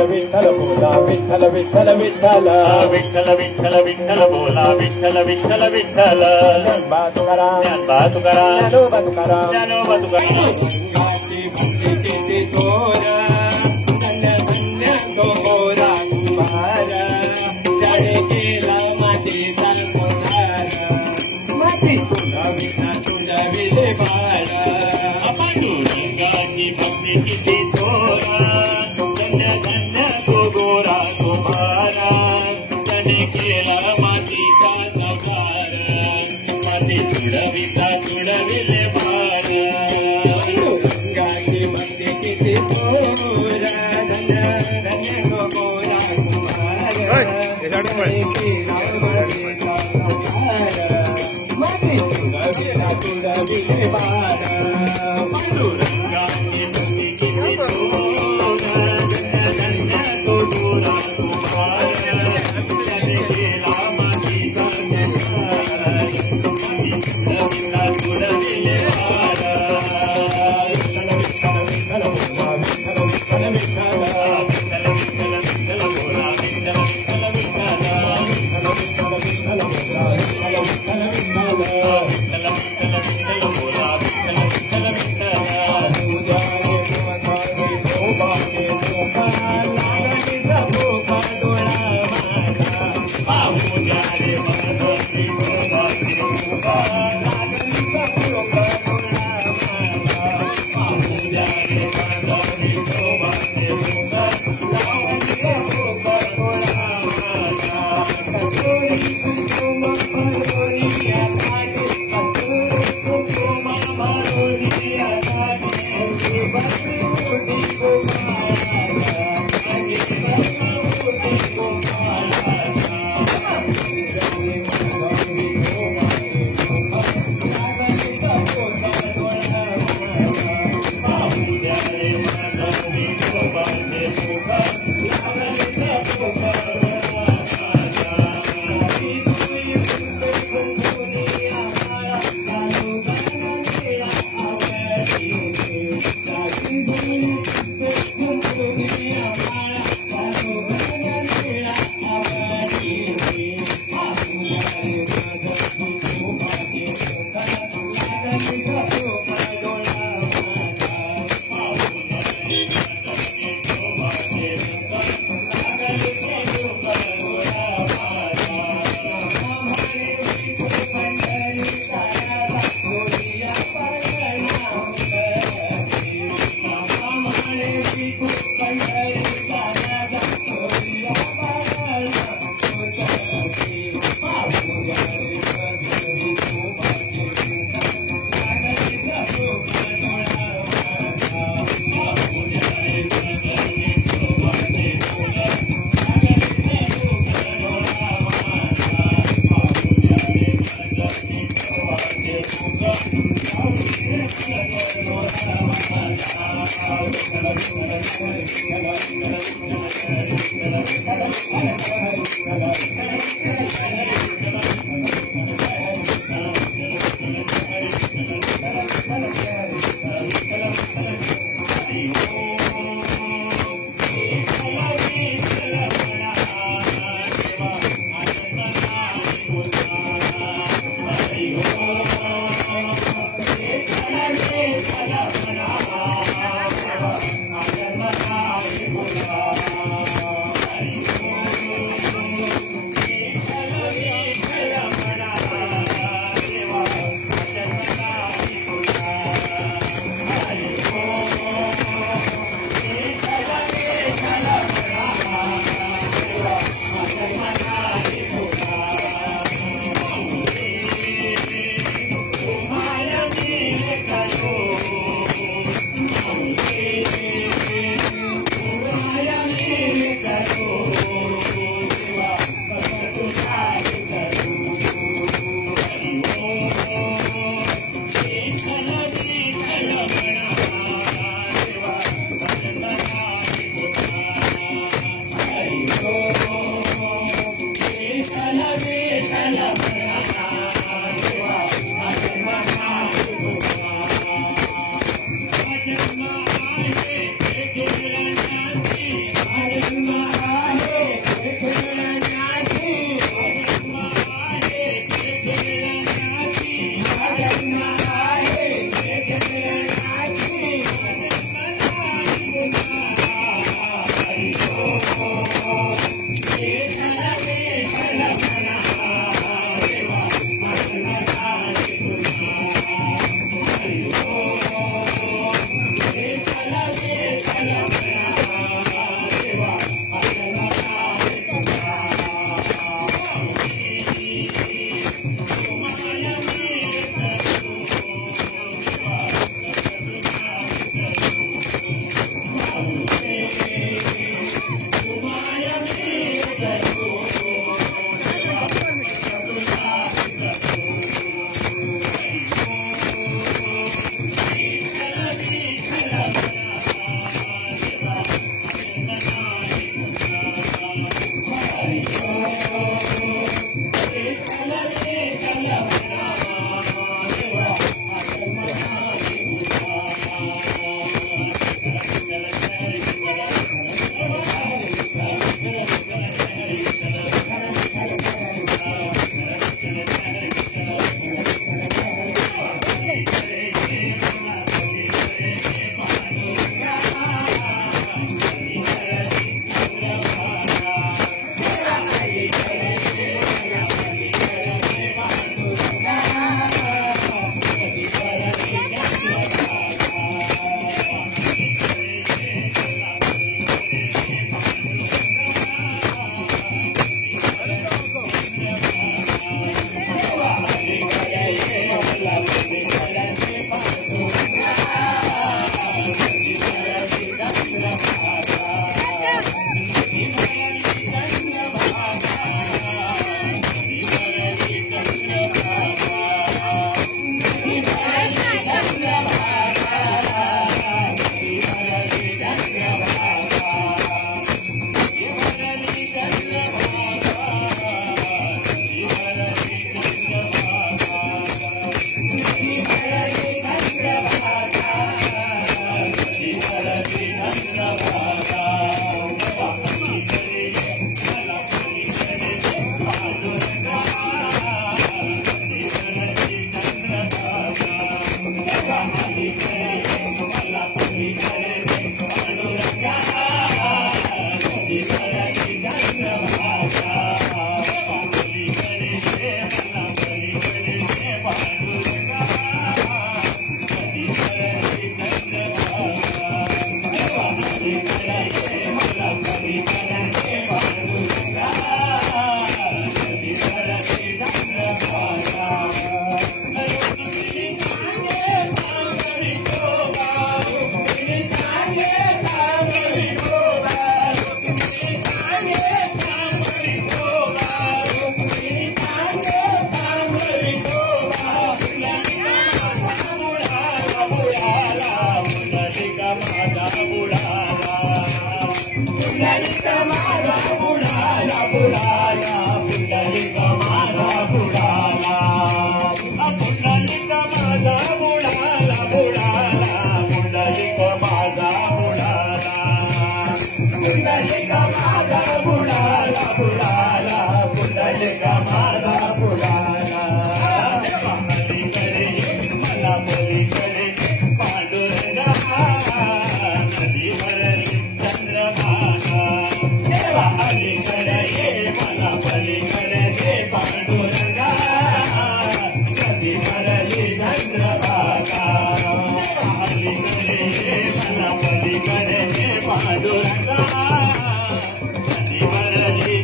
विठ्ठल बोला विठ्ठल विठ्ठल विठ्ठल विठ्ठल विठ्ठल विठ्ठल बोला विठ्ठल विठ्ठल विठ्ठल ज्ञानोबा तुकाराम ज्ञानोबा तुकाराम ज्ञानोबा तुकाराम ज्ञानोबा तुकाराम पांडुरंगाची भक्ती किती थोरा धन्य धन्य तो गोरा कुमारा त्याने केला मातीचा सकार माती तुडविता तुडविले भार पांडुरंगाची भक्ती किती थोरा धन्य धन्य तो गोरा कुमारा त्याने केला मातीचा सकार माती तुडविता तुडविले भार पांडुरंगाची भक्ती किती थोरा धन्य धन्य तो गोरा कुमारा त्याने केला मातीचा सकार माती तुडविता तुडविले भार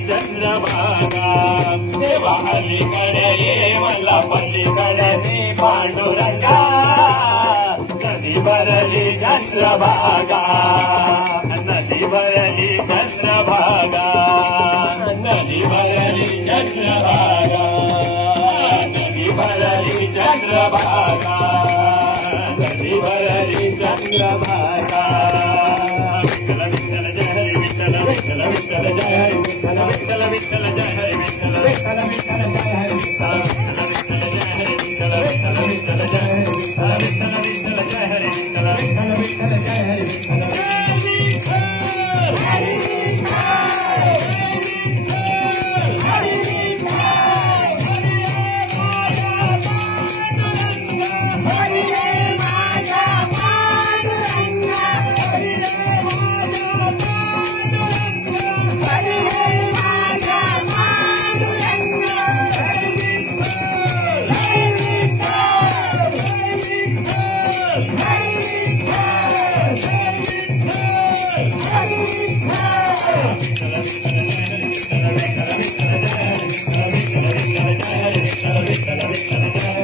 चंद्रभागा नदी भरली चंद्रभागा नदी भरली चंद्रभागा नदी भरली चंद्रभागा नदी भरली चंद्रभागा विठ्ठल विठ्ठल जय हरी विठ्ठल विठ्ठल विठ्ठल जय हरी विठ्ठल विठ्ठल विठ्ठल जय हरी विठ्ठल विठ्ठल विठ्ठल जय हरी विठ्ठल विठ्ठल जय हरी विठ्ठल विठ्ठल विठ्ठल जय हरी विठ्ठल विठ्ठल विठ्ठल जय हरी विठ्ठल विठ्ठल विठ्ठल जय हरी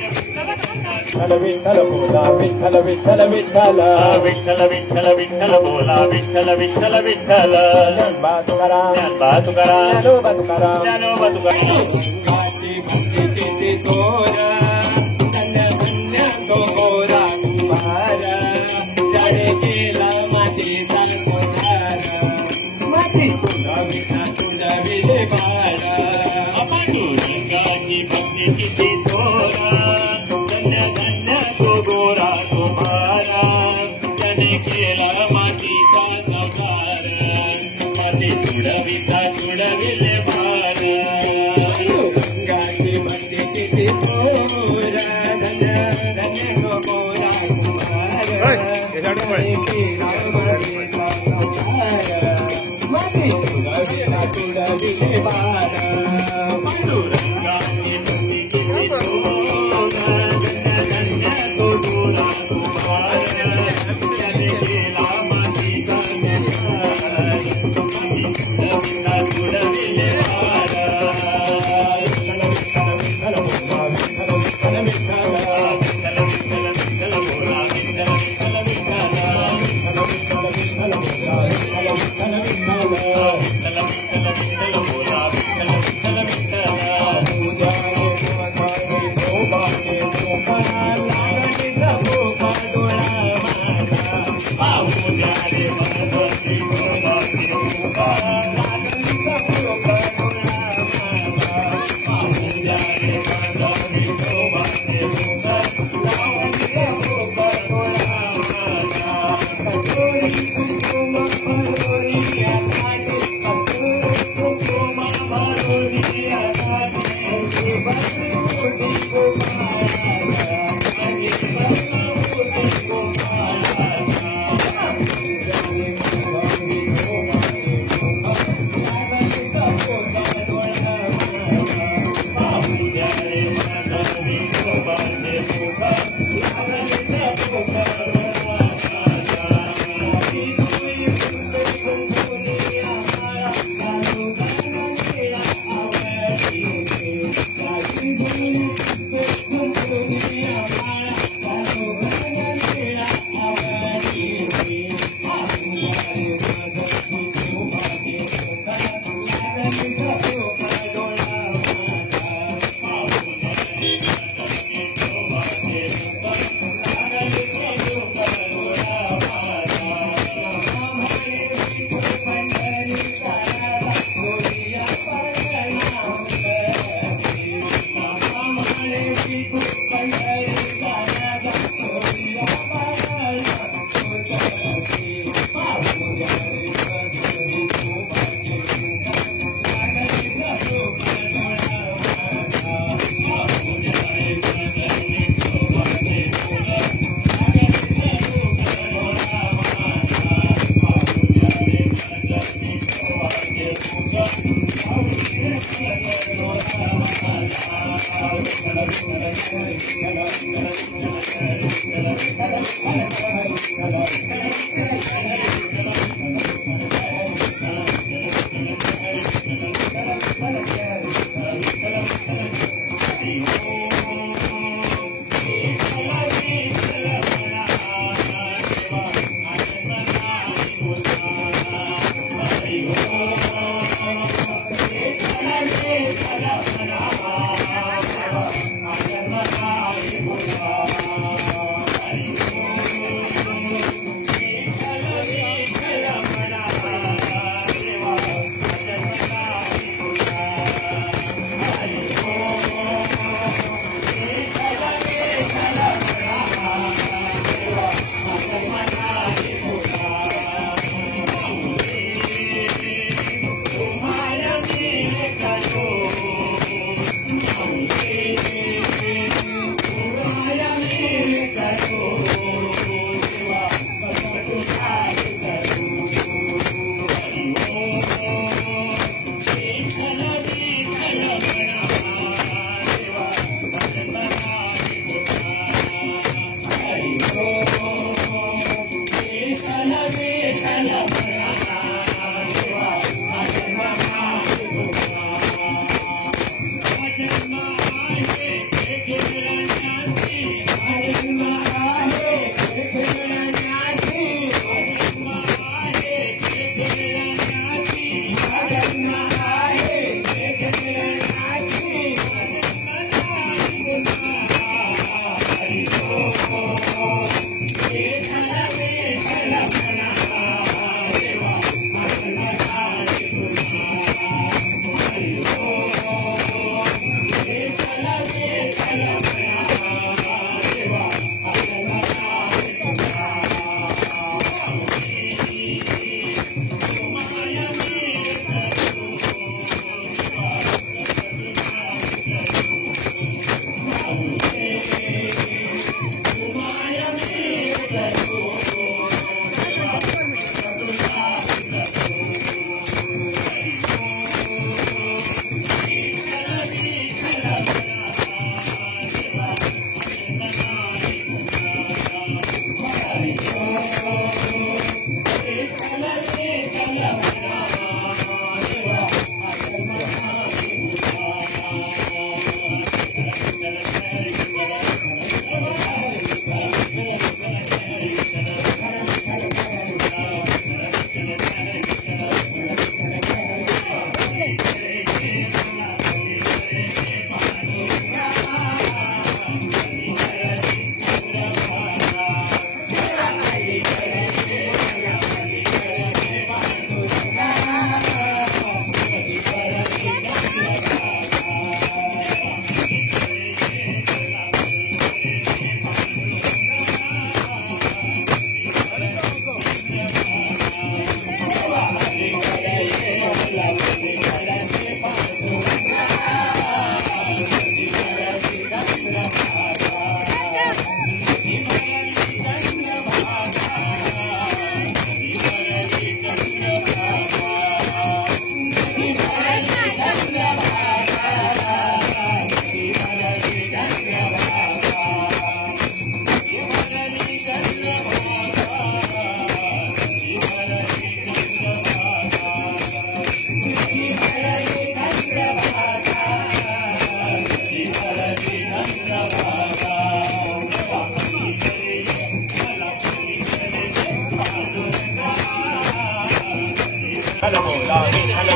विठ्ठल विठ्ठल बोला विठ्ठल विठ्ठल विठ्ठल विठ्ठल विठ्ठल विठ्ठल बोला विठ्ठल विठ्ठल विठ्ठल ज्ञानोबा तुकाराम ज्ञानोबा तुकाराम ज्ञानोबा तुकाराम भक्ती तोरा धन्य धन्य तो गोरा कुंभार जाणे केला मातीचा कोठार माती तुझा विना तुझा विले बाळा पांडुरंगाची भक्ती किती तोरा धन्य धन्य तो गोरा तुम्हारा त्याने केला मातीचा सकार माती तुडविता तुडविले भार गंगाची भक्ती किती थोरा धन्य धन्य तो गोरा कुमार त्याने केला मातीचा सकार माती तुडविता तुडविले भार पांडुरंगाची भक्ती किती तोरा धन्य धन्य तो गोरा तुम्हारा त्याने केला मातीचा सकार माती तुडविता तुडविले भार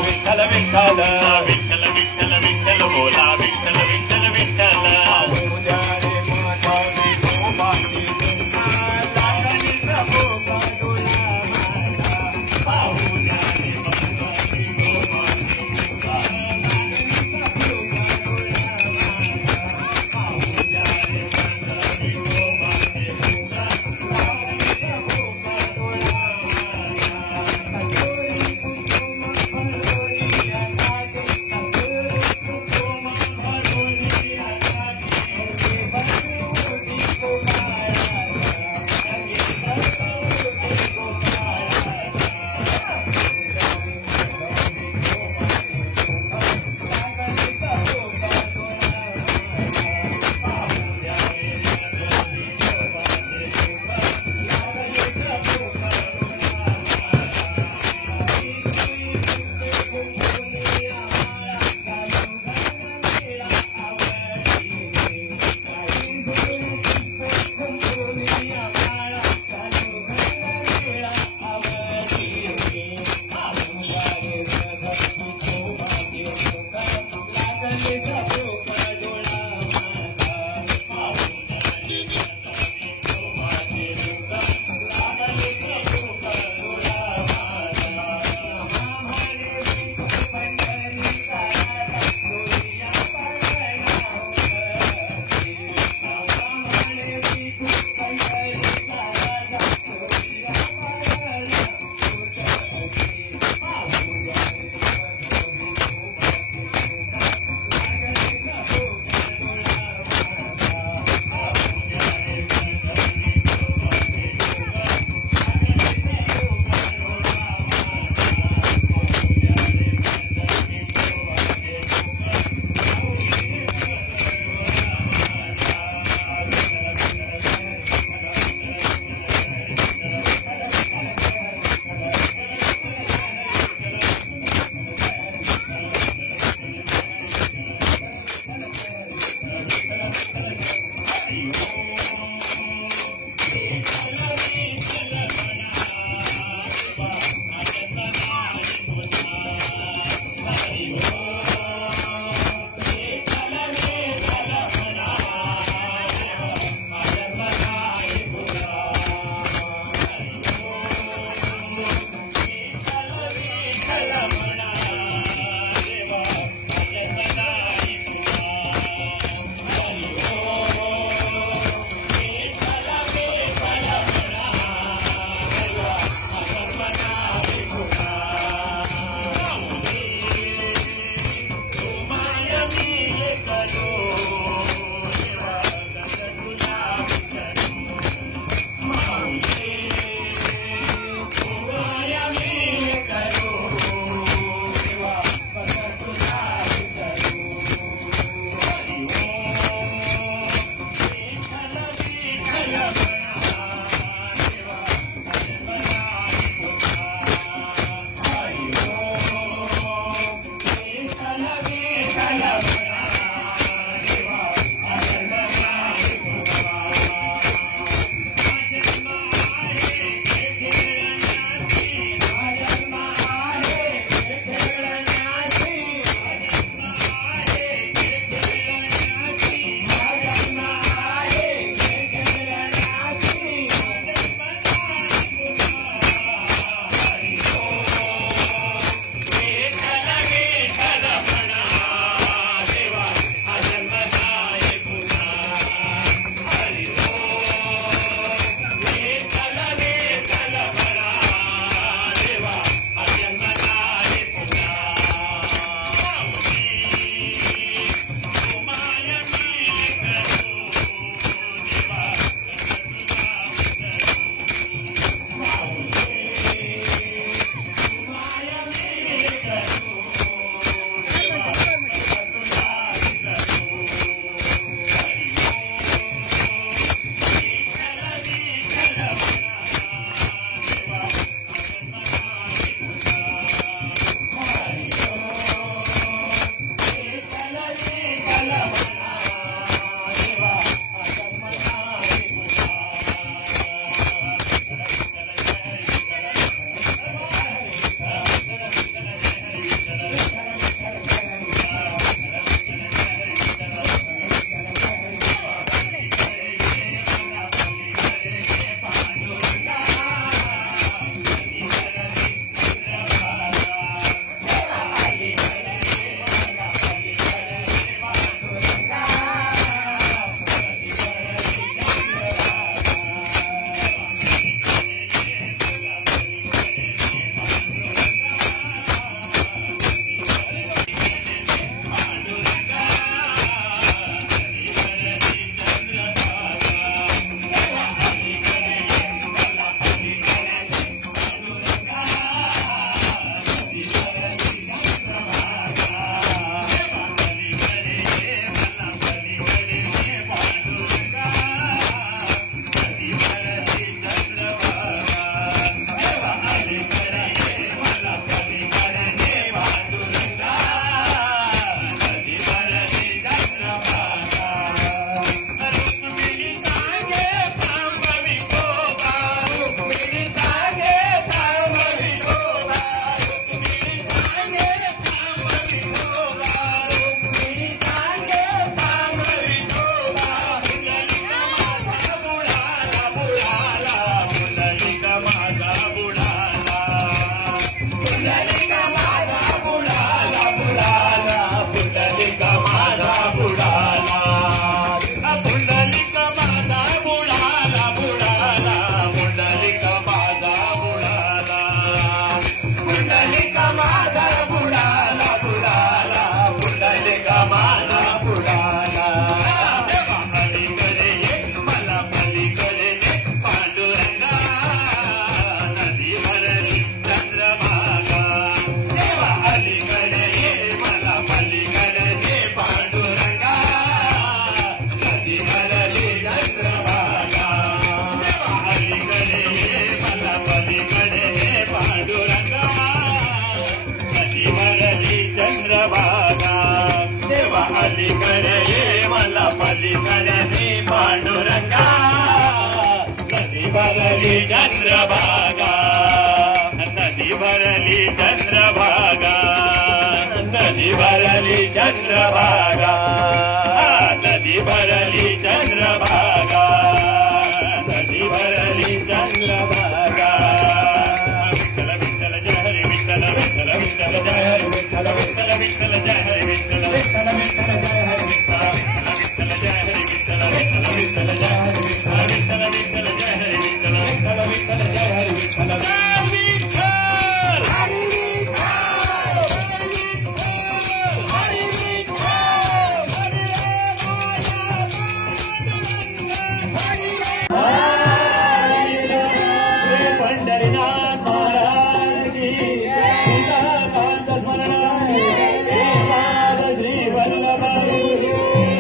विठ्ठल विठ्ठल विठ्ठल विठ्ठल विठ्ठल बोला विठ्ठल विठ्ठल विठ्ठल उद्या रे माझा विठोबाची लागली प्रभू काढूया माझा उद्या रे माझा विठोबाची उद्या रे माझा विठोबाची नदी भरली पांडुरंगा नदी भरली चंद्रभागा नदी भरली चंद्रभागा नदी भरली चंद्रभागा नदी भरली चंद्रभागा नदी भरली चंद्रभागा विठ्ठल विठ्ठल जय हरी विठ्ठल विठ्ठल विठ्ठल जय हरी विठ्ठल विठ्ठल विठ्ठल जय हरी विठ्ठल विठ्ठल विठ्ठल जय हरी विठ्ठल विठ्ठल जय हरी विठ्ठल विठ्ठल विठ्ठल जय हरी विठ्ठल विठ्ठल विठ्ठल जय हरी विठ्ठल विठ्ठल विठ्ठल जय हरी विठ्ठल जय पंढरीनाथ महाराज की सीताकांत स्मरण श्रीपाद श्री वल्लभ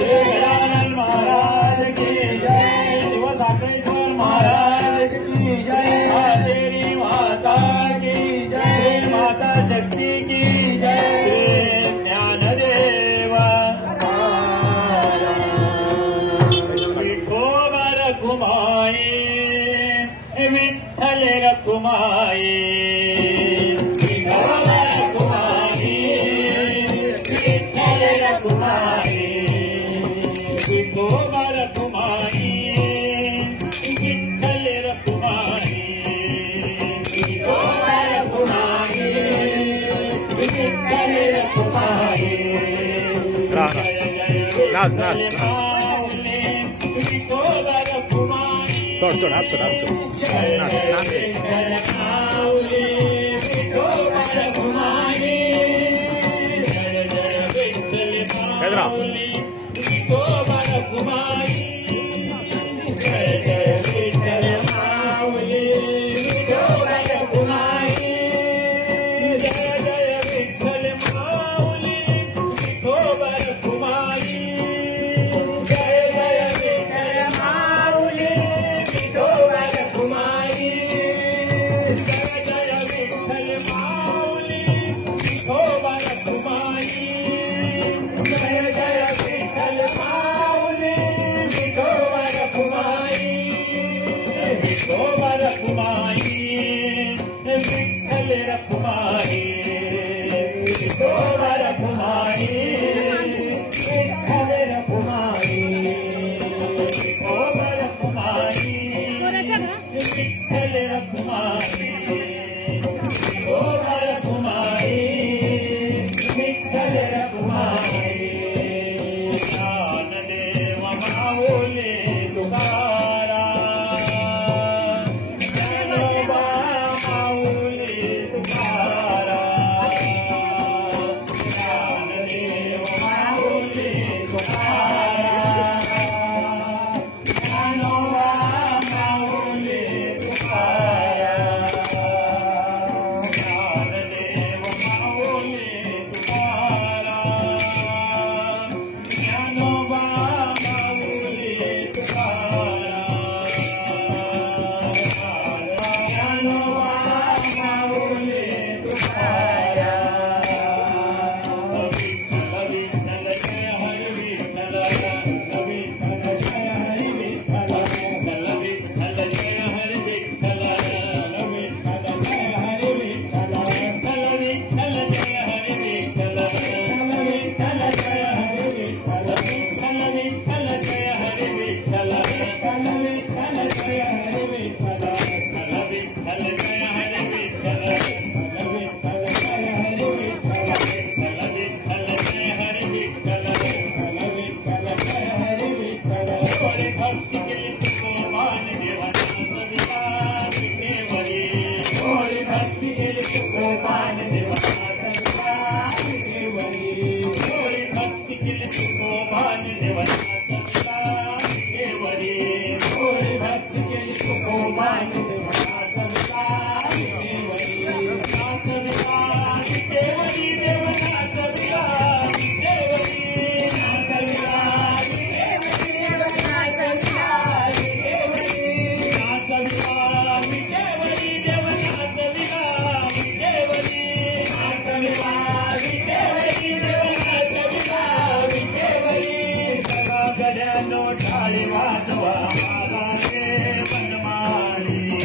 गजानन महाराज की जय शिव साखळेश्वर महाराज की जय तेरी माता की जय माता शक्ती की जय श्री ज्ञानदेव विठोबा रखुमाई विठ्ठल रखुमाई विठोबा रखुमाई विठ्ठल रखुमाई विठोबा रखुमाई विठ्ठल रखुमाई विठोबा रखुमाई विठ्ठल रखुमाई जय जय विठ्ठल माऊली विठोबा रखुमाई सोड हात सोड विठोबा रखुमाई विठ्ठल रखुमाई विठोबा रखुमाई विठ्ठल रखुमाई विठोबा रखुमाई विठ्ठल रखुमाई विठोबा रखुमाई विठ्ठल रखुमाई ज्ञानदेव माऊली तुकाराम गळ्यानो टाळी वाजवा मला रे वनमाळी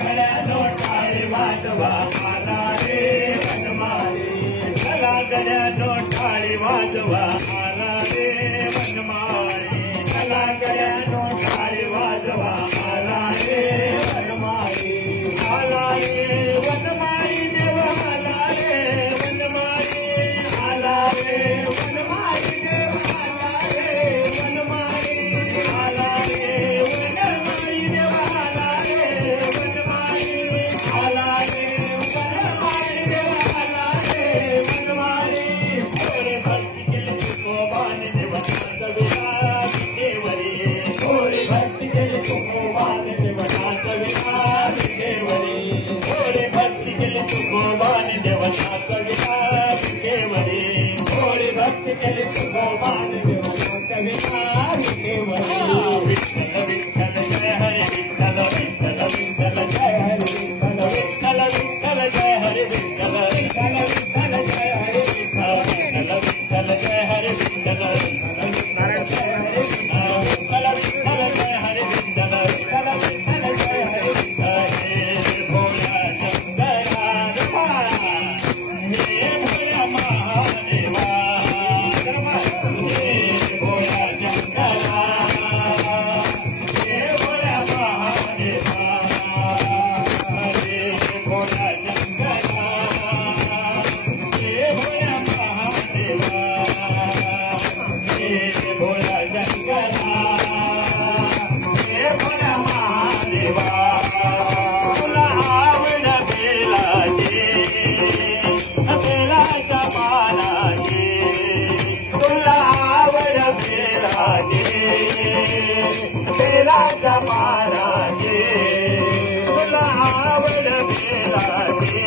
गळ्यानो टाळी वाजवा मला रे वनमाळी चला गळ्यानो टाळी वाजवा मला रे वनमाळी चला गळ्यानो टाळी वाजवा मला रे वनमाळी आला रे वनमाळी देव आला रे वनमाळी आला रे वनमाळी देव आला रे वनमाळी आला रे वनमाळी देव आला रे वनमाळी आला रे वनमाळी देव आला रे वनमाळी थोडे भक्ती केली तुकोबान देवनाथ विलास देवरी थोडी भक्ती केली तुकोबान देवनाथ विलास देवरी थोडी भक्ती केली तुकोबान देवनाथ विलास देवरी थोडी भक्ती केली तुकोबान देवनाथ विलास देवरी विठ्ठल विठ्ठल जय हरी विठ्ठल विठ्ठल विठ्ठल जय हरी विठ्ठल विठ्ठल विठ्ठल जय हरी विठ्ठल विठ्ठल विठ्ठल जय हरी विठ्ठल विठ्ठल जय हरी विठ्ठल विठ्ठल जय हरी विठ्ठल विठ्ठल जय हरी विठ्ठल विठ्ठल विठ्ठल जय हरी विठ्ठल हे भोला शंकरा हे भोला महादेवा हे भोला शंकरा हे भोला महादेवा हे भोला शंकरा हे भोला महादेवा हे भोला शंकरा हे भोला महादेवा तुला आवड बेलाची बेलाच्या पानाची तुला आवड बेलाची बेलाच्या पानाची तुला आवड बेलाची